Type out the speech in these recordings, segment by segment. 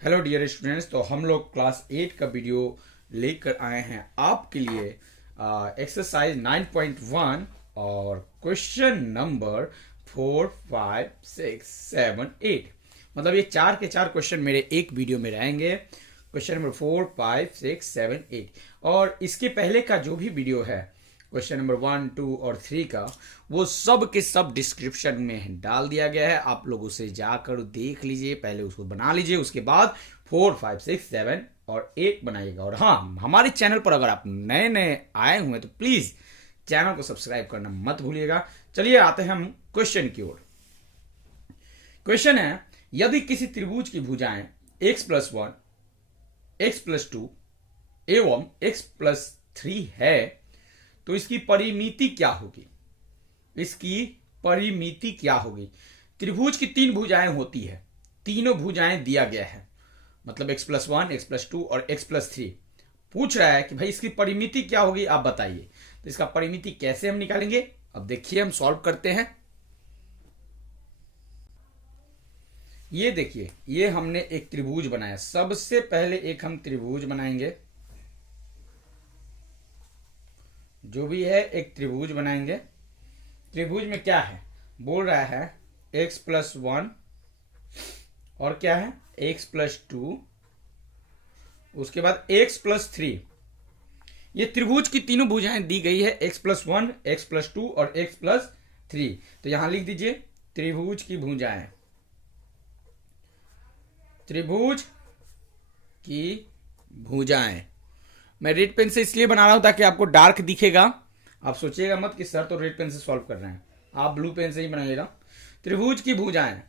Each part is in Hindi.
Hello dear students. तो हम लोग क्लास 8 का वीडियो लेकर आए हैं आपके लिए एक्सरसाइज 9.1 और क्वेश्चन नंबर 4, 5, 6, 7, 8। मतलब ये चार के चार क्वेश्चन मेरे एक वीडियो में रहेंगे। क्वेश्चन नंबर 4, 5, 6, 7, 8 और इसके पहले का जो भी वीडियो है क्वेश्चन नंबर 1, 2 और 3 का, वो सब के सब डिस्क्रिप्शन में डाल दिया गया है। आप लोग उसे जाकर देख लीजिए, पहले उसको बना लीजिए, उसके बाद 4, 5, 6, 7 और 8 बनाइएगा। और हाँ, हमारे चैनल पर अगर आप नए नए आए हुए हैं तो प्लीज चैनल को सब्सक्राइब करना मत भूलिएगा। चलिए आते हैं हम क्वेश्चन की ओर। क्वेश्चन है, यदि किसी त्रिभुज की भुजाएं x+1, x+2 एवं x+3 है तो इसकी परिमिति क्या होगी। इसकी परिमिति क्या होगी। त्रिभुज की तीन भुजाएं होती है, तीनों भुजाएं दिया गया है, मतलब x+1, x+2 और x+3। पूछ रहा है कि भाई इसकी परिमिति क्या होगी, आप बताइए। तो इसका परिमिति कैसे हम निकालेंगे, अब देखिए हम सॉल्व करते हैं। ये देखिए, ये हमने एक त्रिभुज बनाया। सबसे पहले एक हम त्रिभुज बनाएंगे, जो भी है एक त्रिभुज बनाएंगे। त्रिभुज में क्या है, बोल रहा है x+1 और क्या है x+2, उसके बाद x+3। ये त्रिभुज की तीनों भुजाएं दी गई है, x+1, x+2 और x+3। तो यहां लिख दीजिए त्रिभुज की भुजाएं। त्रिभुज की भुजाएं मैं रेड पेन से इसलिए बना रहा हूं ताकि आपको डार्क दिखेगा। आप सोचिएगा मत कि सर तो रेड पेन से सॉल्व कर रहे हैं, आप ब्लू पेन से ही बनाइएगा। त्रिभुज की भुजाएं,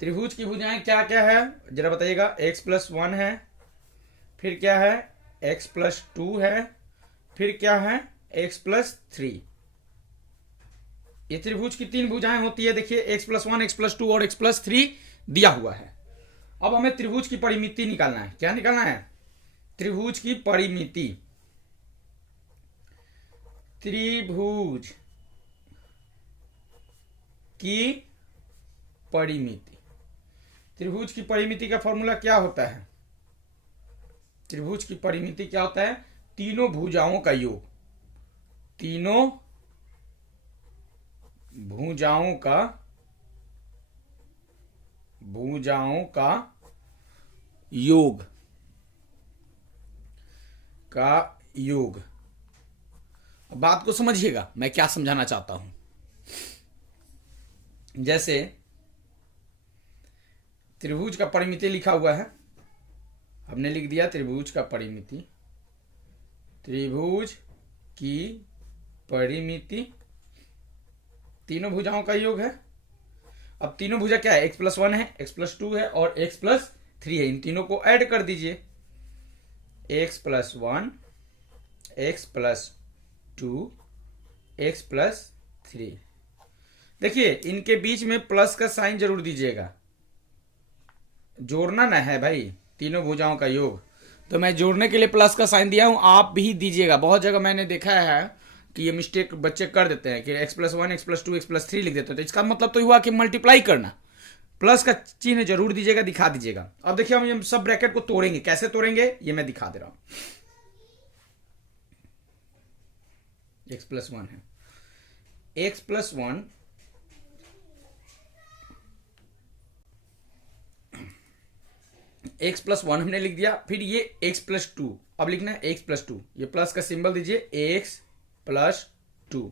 त्रिभुज की भुजाएं क्या क्या है जरा बताइएगा। x+1 है, फिर क्या है x+2 है, फिर क्या है x+3। ये त्रिभुज की तीन भुजाएं होती है। देखिए x+1, x+2 और x+3 दिया हुआ है। अब हमें त्रिभुज की परिमिति निकालना है। क्या निकालना है, त्रिभुज की परिमिति। त्रिभुज की परिमिति, त्रिभुज की परिमिति का फॉर्मूला क्या होता है। त्रिभुज की परिमिति क्या होता है, तीनों भुजाओं का योग। तीनों भुजाओं का योग अब बात को समझिएगा मैं क्या समझाना चाहता हूं। जैसे त्रिभुज का परिमिति लिखा हुआ है, हमने लिख दिया त्रिभुज का परिमिति। त्रिभुज की परिमिति तीनों भुजाओं का योग है। अब तीनों भुजा क्या है, x+1 है, x+2 है और x+3 है। इन तीनों को ऐड कर दीजिए, x+1, x+2, x+3। देखिए इनके बीच में प्लस का साइन जरूर दीजिएगा, जोड़ना ना है भाई, तीनों भुजाओं का योग। तो मैं जोड़ने के लिए प्लस का साइन दिया हूं, आप भी दीजिएगा। बहुत जगह मैंने देखा है कि ये मिस्टेक बच्चे कर देते हैं कि x+1, x+2, x+3 लिख देते हैं। तो इसका मतलब तो हुआ कि मल्टीप्लाई करना, प्लस का चिन्ह जरूर दीजिएगा, दिखा दीजिएगा। अब देखिए हम ये सब ब्रैकेट को तोड़ेंगे, कैसे तोड़ेंगे ये मैं दिखा दे रहा हूं। x+1 है, x+1 x+1 हमने लिख दिया। फिर ये x+2, अब लिखना है x+2, ये प्लस का सिंबल दीजिए x+2।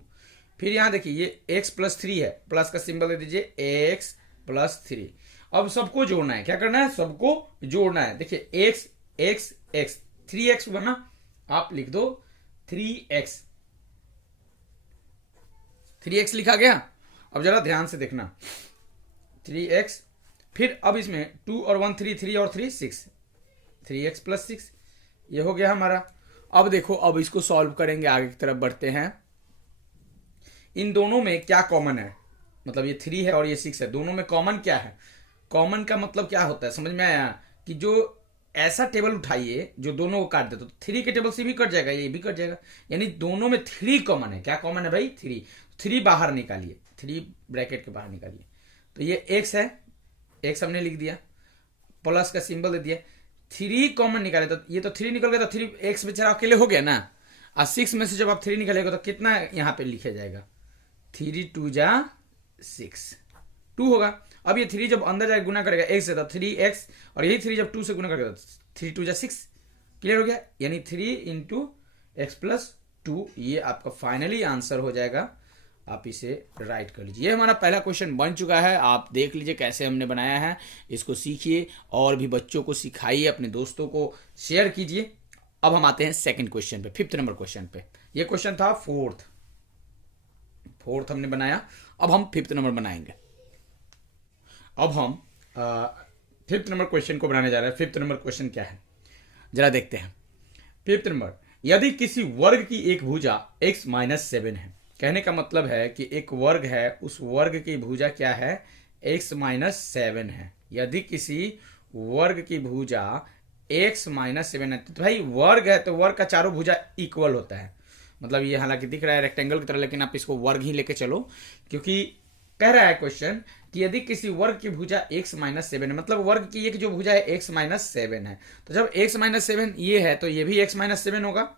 फिर यहां देखिए ये x+3 है, प्लस का सिंबल दे दीजिए x+3। अब सबको जोड़ना है, क्या करना है, सबको जोड़ना है। देखिए x x x 3x बना, आप लिख दो 3x। 3x लिखा गया। अब जरा ध्यान से देखना, 3x। फिर अब इसमें 2 और 1 3, 3 और 3 6, 3x+6 ये हो गया हमारा। अब देखो, अब इसको सॉल्व करेंगे, आगे की तरफ बढ़ते हैं। इन दोनों में क्या कॉमन है, मतलब ये 3 है और ये 6 है, दोनों में कॉमन क्या है। कॉमन का मतलब क्या होता है, समझ में आया कि जो ऐसा टेबल उठाइए जो दोनों को काट दे, तो 3 के टेबल से भी कट जाएगा, ये भी कट जाएगा, यानी दोनों में 3 कॉमन है। क्या कॉमन है भाई, 3 बाहर निकालिए, 3 ब्रैकेट के बाहर निकालिए। तो ये x है, एक्स हमने लिख दिया, प्लस का सिंबल दे दिया, 3 कॉमन निकाले तो ये तो 3 निकल गया, तो 3 एक्स बेचारा अकेले हो गया ना। और 6 में से जब आप 3 निकालेगा तो कितना यहाँ पे लिखा जाएगा, 3 2 जा 6, 2 होगा। अब ये 3 जब अंदर जाए गुना करेगा x से तो 3x, और यही 3 जब 2 से गुना करेगा तो 3 2 जा 6, क्लियर हो गया। यानी 3 इंटू एक्स प्लस 2, ये आपका फाइनली आंसर हो जाएगा। आप इसे राइट कर लीजिए। ये हमारा पहला क्वेश्चन बन चुका है, आप देख लीजिए कैसे हमने बनाया है, इसको सीखिए और भी बच्चों को सिखाइए, अपने दोस्तों को शेयर कीजिए। अब हम आते हैं सेकंड क्वेश्चन पे, 5th नंबर क्वेश्चन पे। ये क्वेश्चन था फोर्थ हमने बनाया, अब हम 5th नंबर बनाएंगे। अब हम 5th नंबर क्वेश्चन को बनाने जा रहे हैं। 5th नंबर क्वेश्चन क्या है जरा देखते हैं। 5th नंबर, यदि किसी वर्ग की एक भुजा x - 7 है, कहने का मतलब है कि एक वर्ग है, उस वर्ग की भुजा क्या है, x - 7 है। यदि किसी वर्ग की भुजा x - 7 है, तो भाई वर्ग है तो वर्ग का चारों भुजा इक्वल होता है। मतलब ये हालांकि दिख रहा है रेक्टेंगल की तरह, लेकिन आप इसको वर्ग ही लेके चलो, क्योंकि कह रहा है क्वेश्चन कि यदि किसी वर्ग की भुजा x - 7 है, मतलब वर्ग की एक जो भुजा है x - 7 है, तो जब x - 7 ये है तो ये भी x - 7 होगा,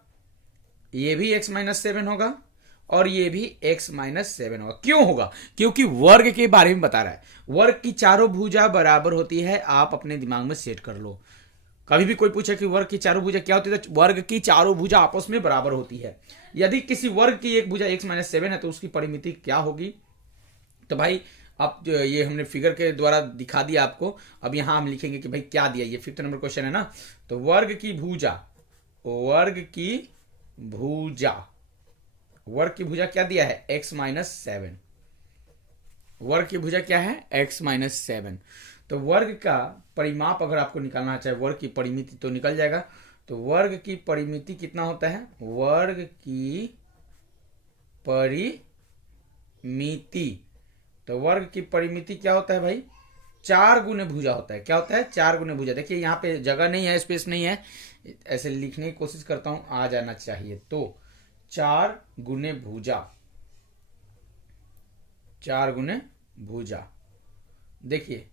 ये भी x - 7 होगा, और ये भी x - 7 होगा। क्यों होगा? क्योंकि वर्ग के बारे में बता रहा है। वर्ग की चारों भुजा बराबर होती है, आप अपने दिमाग में सेट कर लो। कभी भी कोई पूछे कि वर्ग की चारों भुजा क्या होती है, तो वर्ग की चारों भुजा आपस में बराबर होती है। यदि किसी वर्ग की एक भुजा x - 7 है तो उसकी परिमिति क्या होगी? तो भाई अब ये हमने फिगर के द्वारा दिखा दिया आपको। अब यहां हम लिखेंगे कि भाई क्या दिया, ये 5th नंबर क्वेश्चन है ना। तो वर्ग की भुजा क्या दिया है, x - 7। वर्ग की भुजा क्या है, x - 7। तो वर्ग का परिमाप अगर आपको निकालना चाहे, वर्ग की परिमिति, तो निकल जाएगा। तो वर्ग की परिमिति कितना होता है, वर्ग की परिमिति, तो वर्ग की परिमिति क्या होता है भाई, 4 गुने भुजा होता है। क्या होता है, 4 गुने भुजा। देखिए यहाँ पे जगह नहीं है, स्पेस नहीं है, ऐसे लिखने की कोशिश करता हूं, आ जाना चाहिए। तो 4 गुने भुजा, 4 गुने भुजा। देखिए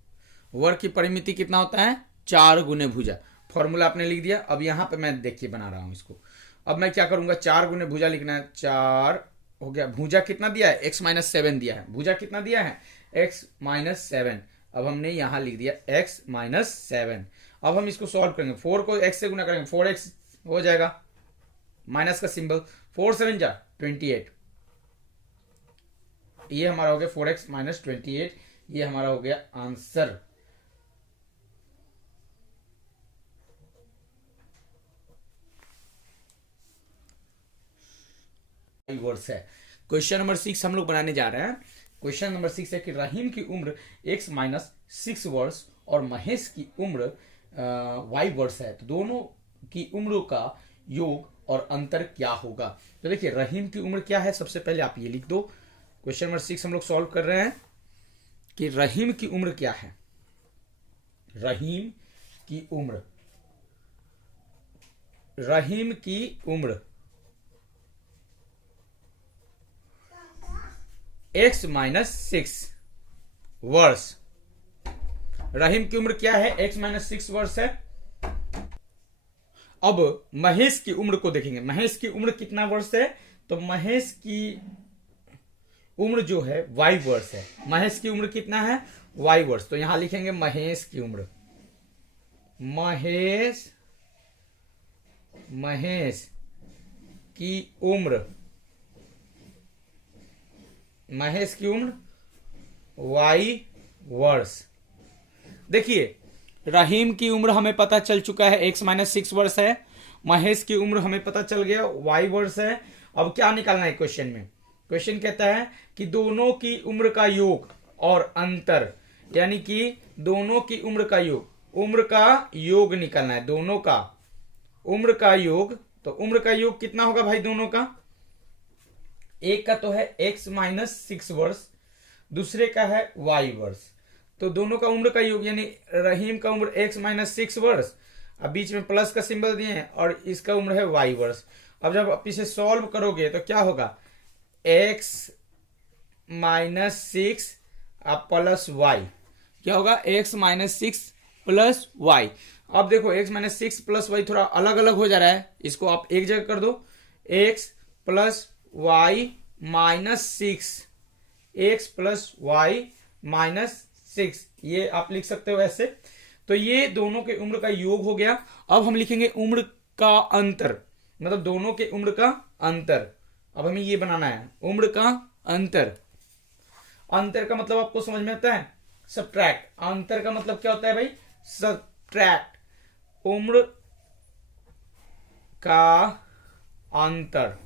वर्ग की परिमिति कितना होता है, 4 गुने भुजा। फॉर्मूला आपने लिख दिया। अब यहां पे मैं देखिए बना रहा हूं इसको। अब मैं क्या करूंगा, 4 गुने भुजा लिखना है, 4 हो गया। भुजा कितना दिया है, x - 7 दिया है। भुजा कितना दिया है, x - 7। अब हमने यहां लिख दिया x - 7। अब हम इसको सॉल्व करेंगे, 4 को x से गुना करेंगे, 4x हो जाएगा, माइनस का सिंबल, 4 7 जा 28। ये हमारा हो गया 4x - 28, ये हमारा हो गया आंसर। वर्ष है। क्वेश्चन नंबर 6 हम लोग बनाने जा रहे हैं। क्वेश्चन नंबर 6 है कि रहीम की उम्र x - 6 वर्ष और महेश की उम्र y वर्ष है, तो दोनों की उम्रों का योग और अंतर क्या होगा। तो देखिए रहीम की उम्र क्या है, सबसे पहले आप ये लिख दो। क्वेश्चन नंबर 6 हम लोग सॉल्व कर रहे हैं कि रहीम की उम्र क्या है। रहीम की उम्र x - 6 वर्ष। रहीम की उम्र क्या है, x - 6 वर्ष है। अब महेश की उम्र को देखेंगे। महेश की उम्र कितना वर्ष है, तो महेश की उम्र जो है y वर्ष है। महेश की उम्र कितना है, y वर्ष। तो यहां लिखेंगे महेश की उम्र, महेश की उम्र y वर्ष। देखिए रहीम की उम्र हमें पता चल चुका है, x - 6 वर्ष है। महेश की उम्र हमें पता चल गया, y वर्ष है। अब क्या निकालना है क्वेश्चन में, क्वेश्चन कहता है कि दोनों की उम्र का योग और अंतर, यानी कि दोनों की उम्र का योग निकालना है। दोनों का उम्र का योग, तो उम्र का योग कितना होगा भाई दोनों का, एक का तो है x - 6 वर्ष, दूसरे का है y वर्ष। तो दोनों का उम्र का योग, यानी रहीम का उम्र x - 6 वर्ष, अब बीच में प्लस का सिंबल दिए हैं, और इसका उम्र है y वर्ष। अब जब आप इसे सॉल्व करोगे तो क्या होगा, x - 6 प्लस y, क्या होगा, x minus six plus y. अब देखो x minus six plus y थोड़ा अलग अलग हो जा रहा है, इसको आप एक जगह कर दो, x plus y minus six, x plus y minus six, ये आप लिख सकते हो ऐसे। तो ये दोनों के उम्र का योग हो गया। अब हम लिखेंगे उम्र का अंतर, मतलब दोनों के उम्र का अंतर। अब हमें ये बनाना है उम्र का अंतर। अंतर का मतलब आपको समझ में आता है, सब्ट्रैक्ट। अंतर का मतलब क्या होता है भाई, सब्ट्रैक्ट। उम्र का अंतर,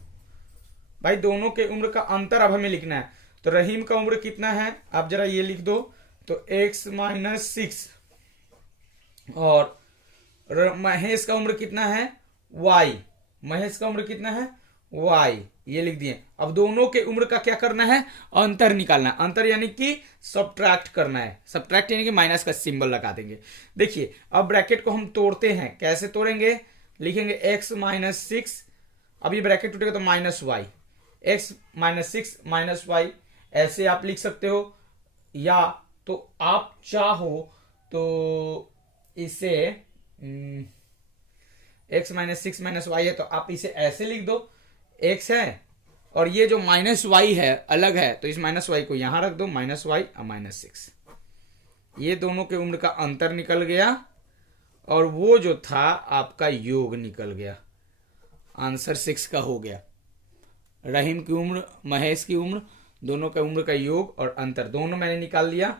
भाई दोनों के उम्र का अंतर अब हमें लिखना है। तो रहीम का उम्र कितना है, आप जरा ये लिख दो, तो x माइनस सिक्स, और महेश का उम्र कितना है, y। महेश का उम्र कितना है, y, ये लिख दिए। अब दोनों के उम्र का क्या करना है, अंतर निकालना है। अंतर यानी कि सब्ट्रैक्ट करना है। सब्ट्रैक्ट यानी कि माइनस का सिंबल लगा देंगे। देखिए अब ब्रैकेट को हम तोड़ते हैं, कैसे तोड़ेंगे, लिखेंगे x माइनस सिक्स, अब ये ब्रैकेट टूटेगा तो minus y, x minus six minus y, ऐसे आप लिख सकते हो। या तो आप चाहो तो इसे x minus six minus y है तो आप इसे ऐसे लिख दो, x है और ये जो माइनस वाई है अलग है, तो इस माइनस वाई को यहां रख दो, माइनस वाई और माइनस सिक्स। ये दोनों के उम्र का अंतर निकल गया और वो जो था आपका योग निकल गया। आंसर 6 का हो गया। रहीम की उम्र, महेश की उम्र, दोनों का उम्र का योग और अंतर दोनों मैंने निकाल लिया।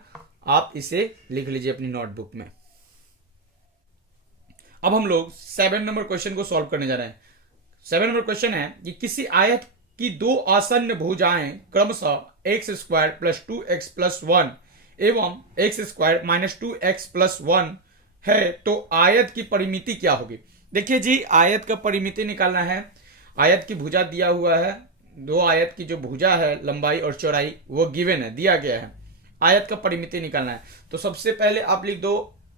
आप इसे लिख लीजिए अपनी नोटबुक में। अब हम लोग 7 नंबर क्वेश्चन को सॉल्व करने जा रहे हैं। 7 नंबर क्वेश्चन है कि किसी आयत की दो आसन्न भुजाएं क्रमशः x square plus two x plus one एवं x square minus two x plus one है, तो आयत की परिमिति क्या होगी। देखिए जी, आयत का परिमिति निकालना है। आयत की भुजा दिया हुआ है, दो आयत की जो भुजा है लंबाई और चौड़ाई वो गिवन है, दिया गया है। आयत का परिमिति निकालना है। तो सबसे पहले आप लिख दो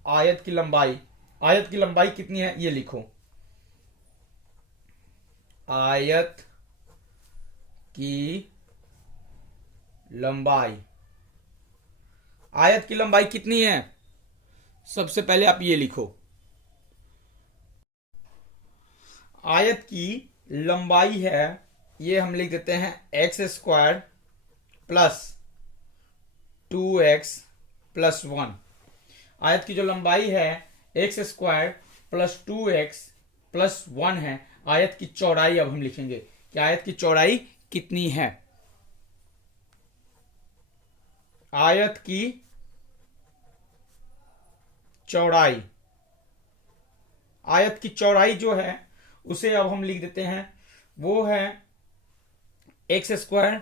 आयत की लंबाई। आयत की लंबाई कितनी है ये लिखो, आयत की लंबाई। आयत की लंबाई कितनी है, सबसे पहले आप ये लिखो, आयत की लंबाई है, ये हम लिख देते हैं x square plus two x plus one. आयत की जो लंबाई है x square plus two x plus one है। आयत की चौड़ाई अब हम लिखेंगे कि आयत की चौड़ाई कितनी है। आयत की चौड़ाई, आयत की चौड़ाई जो है उसे अब हम लिख देते हैं, वो है x square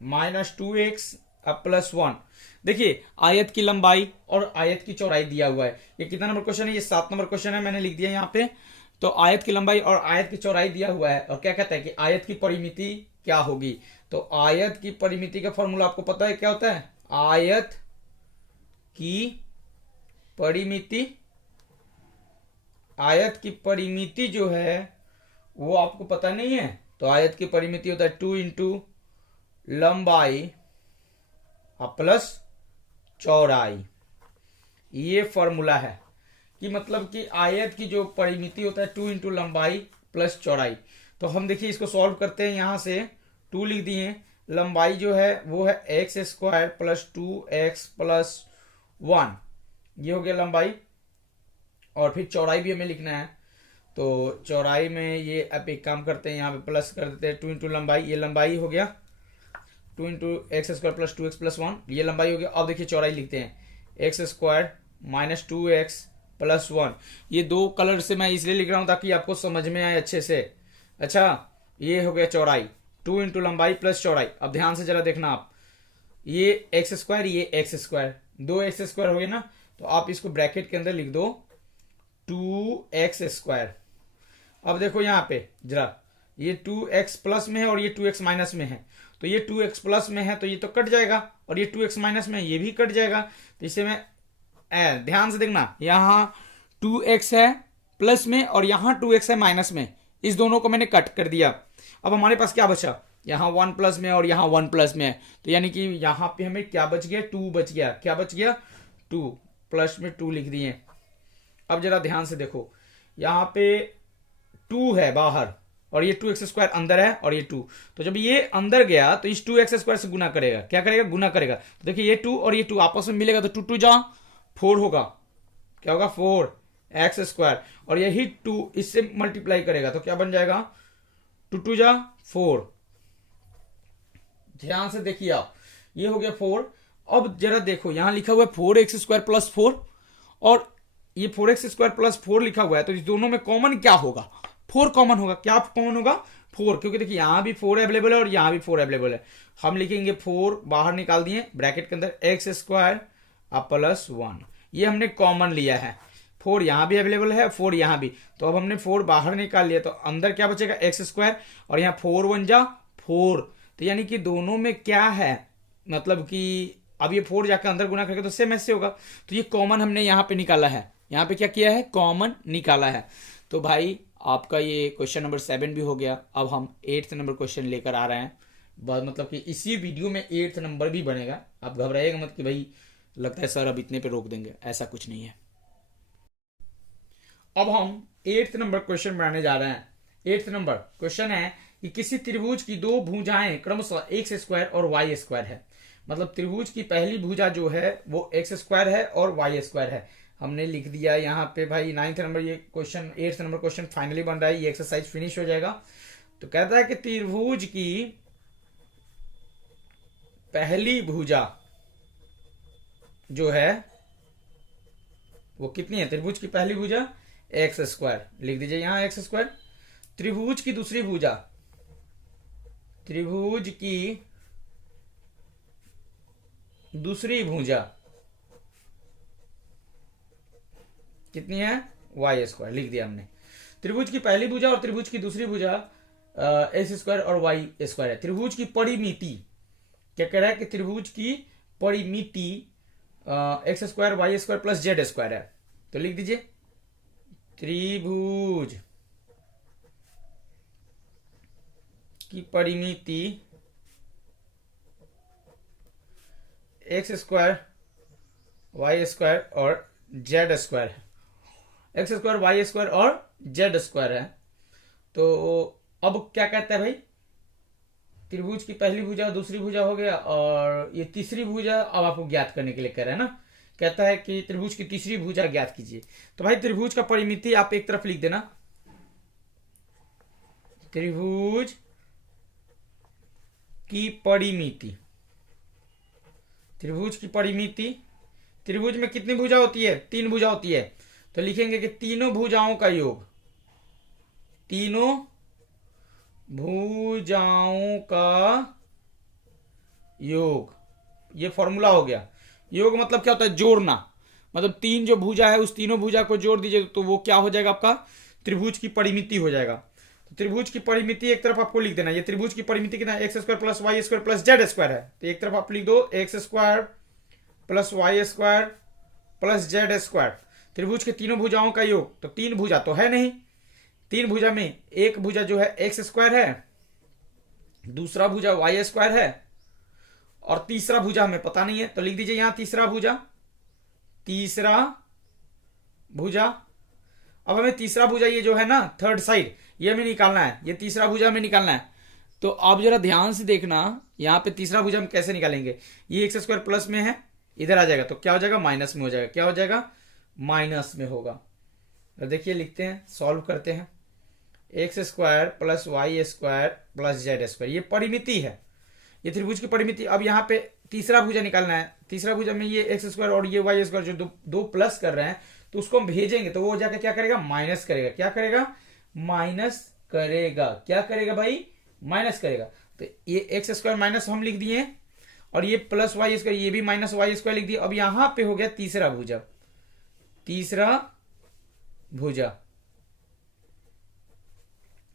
minus two x plus one. देखिए आयत की लंबाई और आयत की चौड़ाई दिया हुआ है। ये कितना नंबर क्वेश्चन है, ये 7 नंबर क्वेश्चन है, मैंने लिख दिया यहाँ पे। तो आयत की लंबाई और आयत की चौड़ाई दिया हुआ है और क्या कहता है कि आयत की परिमिति क्या होगी। तो आयत की परिमिति का फॉर्मूला आपको पता है क्या होता है, आयत की परिमिति। आयत की परिमिति जो है वो आपको पता नहीं है, तो आयत की परिमिति होता है 2 इंटू लंबाई प्लस चौड़ाई। ये फॉर्मूला है कि मतलब कि आयत की जो परिमिति होता है 2 इंटू लंबाई प्लस चौड़ाई। तो हम देखिए इसको सॉल्व करते हैं, यहां से 2 लिख दिए, लंबाई जो है वो है x square plus two x plus one, ये हो गया लंबाई। और फिर चौड़ाई भी हमें लिखना है, तो चौड़ाई में ये अब एक काम करते हैं, यहाँ पे प्लस कर देते हैं 2 इंटू लंबाई, ये लंबाई हो गया 2 into x square plus two x plus one, ये लंबाई हो गया। अब देखिए चौड़ाई लिखते हैं x square minus two x plus one. ये दो कलर से मैं इसलिए लिख रहा हूं ताकि आपको समझ में आए अच्छे से। अच्छा, ये हो गया चौड़ाई, 2 इंटू लंबाई प्लस चौड़ाई। अब ध्यान से जरा देखना आप, ये एक्स स्क्वायर ये एक्स स्क्वायर, दो एक्स स्क्वायर हो गए ना, तो आप इसको ब्रैकेट के अंदर लिख दो 2x स्क्वायर। अब देखो यहाँ पे जरा, ये 2x प्लस में है और ये 2x माइनस में है, तो ये 2x प्लस में है तो ये तो कट जाएगा, और ये 2x माइनस में है ये भी कट जाएगा। तो इसे मैं ध्यान से देखना, यहाँ 2x है प्लस में और यहाँ 2x है माइनस में, इस दोनों को मैंने कट कर दिया। अब हमारे पास क्या बचा, यहाँ 1 प्लस में और यहाँ 1 प्लस में है, तो यानी कि यहाँ पे हमें क्या बच गया, 2 बच गया। क्या बच गया, 2, प्लस में 2 लिख दिए। अब जरा ध्यान से देखो, यहाँ पे 2 है बाहर और ये 2x² अंदर है और ये 2, तो जब ये अंदर गया तो इस 2x² से गुना करेगा। क्या करेगा, गुना करेगा। तो देखिए ये 2 और ये 2 आपस में मिलेगा तो 2 2 जा 4 होगा। क्या होगा, 4x², और यही 2 इससे मल्टीप्लाई करेगा तो क्या बन जाएगा, 2 2 जा 4। ध्यान से देखिए आप, ये हो गया 4। अब जरा देखो यहां लिखा हुआ है 4x² + 4 और ये 4x² + 4 लिखा हुआ है, तो इस दोनों में कॉमन क्या होगा, 4 कॉमन होगा। क्या कॉमन होगा, 4, क्योंकि देखिए यहां भी 4 अवेलेबल है और यहां भी 4 अवेलेबल है। हम लिखेंगे 4 बाहर निकाल दिए, ब्रैकेट के अंदर x² + 1, ये हमने कॉमन लिया है। 4 यहां भी अवेलेबल है, 4 यहां भी, तो अब हमने 4 बाहर निकाल लिया, तो अंदर क्या बचेगा, x² और यहाँ 4 1 जा 4, तो यानी कि दोनों में क्या है, मतलब कि अब ये 4 जाकर अंदर गुना करके तो सेम ऐसे होगा, तो ये कॉमन हमने यहाँ पे निकाला है। यहाँ पे क्या किया है, कॉमन निकाला है। तो भाई आपका ये क्वेश्चन नंबर 7 भी हो गया। अब हम 8th नंबर क्वेश्चन लेकर आ रहे हैं। बहुत मतलब कि इसी वीडियो में 8th नंबर भी बनेगा, आप घबराइएगा मत कि भाई लगता है सर अब इतने पे रोक देंगे, ऐसा कुछ नहीं है। अब हम 8th नंबर क्वेश्चन बनाने जा रहे हैं। 8th नंबर क्वेश्चन है कि किसी त्रिभुज की दो भुजाएं क्रमशः x² और y² है। मतलब त्रिभुज की पहली भुजा जो है वो x² है और y² है। हमने लिख दिया यहाँ पे भाई 9th नंबर ये question, 8th number question finally बन रहा है, ये एक्सरसाइज फिनिश हो जाएगा। तो कहता है कि त्रिभुज की पहली भुजा जो है वो कितनी है, त्रिभुज की पहली भुजा x², लिख दीजिए यहां x²। त्रिभुज की दूसरी भुजा, त्रिभुज की दूसरी भुजा कितनी है, y², लिख दिया हमने। त्रिभुज की पहली भुजा और त्रिभुज की दूसरी भुजा x² और y² है। त्रिभुज की परिमिति क्या कह रहा है कि त्रिभुज की परिमिति x² y² + z² है। तो लिख दीजिए त्रिभुज की परिमिति x² y² और z² है। x² y² और z² है। तो अब क्या कहता है भाई, त्रिभुज की पहली भुजा और दूसरी भुजा हो गया, और ये तीसरी भुजा अब आपको ज्ञात करने के लिए कह रहा है ना। कहता है कि त्रिभुज की तीसरी भुजा ज्ञात कीजिए। तो भाई त्रिभुज का परिमिति आप एक तरफ लिख देना, त्रिभुज की परिमिति। त्रिभुज की परिमिति, त्रिभुज में कितनी भुजा होती है, 3 भुजा होती है, तो लिखेंगे कि तीनों भुजाओं का योग, तीनों भुजाओं का योग, ये फॉर्मूला हो गया। योग मतलब क्या होता है, जोड़ना, मतलब 3 जो भुजा है उस तीनों भुजा को जोड़ दीजिए तो वो क्या हो जाएगा, आपका त्रिभुज की परिमिति हो जाएगा। तो त्रिभुज की परिमिति एक तरफ आपको लिख देना, ये त्रिभुज की परिमिति कितना है, x² + y² + z² है। तो एक तरफ आप लिख दो x² + y² + z²। त्रिभुज के तीनों भुजाओं का योग, तो 3 भुजा तो है नहीं, 3 भुजा में एक भुजा जो है x² है, दूसरा भुजा y² है, और तीसरा भुजा हमें पता नहीं है, तो लिख दीजिए यहां तीसरा भुजा, तीसरा भुजा। अब हमें तीसरा भुजा ये जो है ना थर्ड साइड, ये हमें निकालना है, ये तीसरा भुजा हमें निकालना है। तो आप जरा ध्यान से देखना, यहां पे तीसरा भुजा हम कैसे निकालेंगे, ये x² प्लस में है, इधर आ जाएगा तो क्या हो जाएगा, माइनस में हो जाएगा। क्या हो जाएगा, माइनस में होगा। तो देखिए लिखते हैं, सॉल्व करते हैं, x² + y² + z², ये परिमिति है, ये त्रिभुज की परिमिति। अब यहाँ पे तीसरा भुजा निकालना है, तीसरा भुजा में ये x² और ये y² जो दो प्लस कर रहे हैं, तो उसको हम भेजेंगे तो वो जाकर क्या करेगा, माइनस करेगा। क्या करेगा, माइनस करेगा। क्या करेगा भाई, माइनस करेगा। तो ये x² माइनस हम लिख दिए, और ये प्लस y², ये भी माइनस y² लिख दिए। अब यहां पे हो गया तीसरा भुजा, तीसरा भुजा।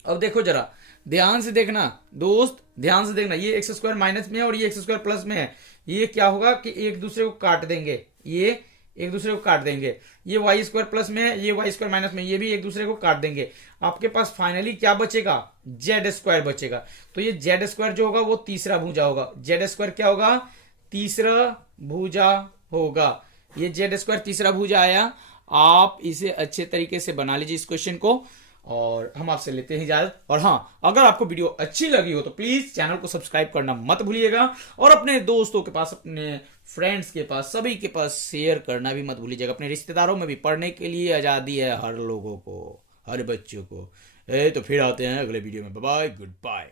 अब देखो जरा ध्यान से देखना दोस्त, ध्यान से देखना, ये x² माइनस में है और ये x² प्लस में है, ये क्या होगा कि एक दूसरे को काट देंगे, ये एक दूसरे को काट देंगे। ये वाई स्क्वायर प्लस में है, ये वाई स्क्वायर माइनस में, ये भी एक दूसरे को काट देंगे। आपके पास फाइनली क्या बचेगा, जेड स्क्वायर बचेगा। तो ये जेड स्क्वायर जो होगा वो तीसरा भुजा होगा। जेड स्क्वायर क्या होगा, तीसरा भुजा होगा। ये जेड स्क्वायर तीसरा भुजा आया। आप इसे अच्छे तरीके से बना लीजिए इस क्वेश्चन को, और हम आपसे लेते हैं इजाजत। और हाँ, अगर आपको वीडियो अच्छी लगी हो तो प्लीज चैनल को सब्सक्राइब करना मत भूलिएगा, और अपने दोस्तों के पास, अपने फ्रेंड्स के पास, सभी के पास शेयर करना भी मत भूलिएगा। अपने रिश्तेदारों में भी पढ़ने के लिए आजादी है हर लोगों को, हर बच्चों को। तो फिर आते हैं अगले वीडियो में। Bye bye, good bye.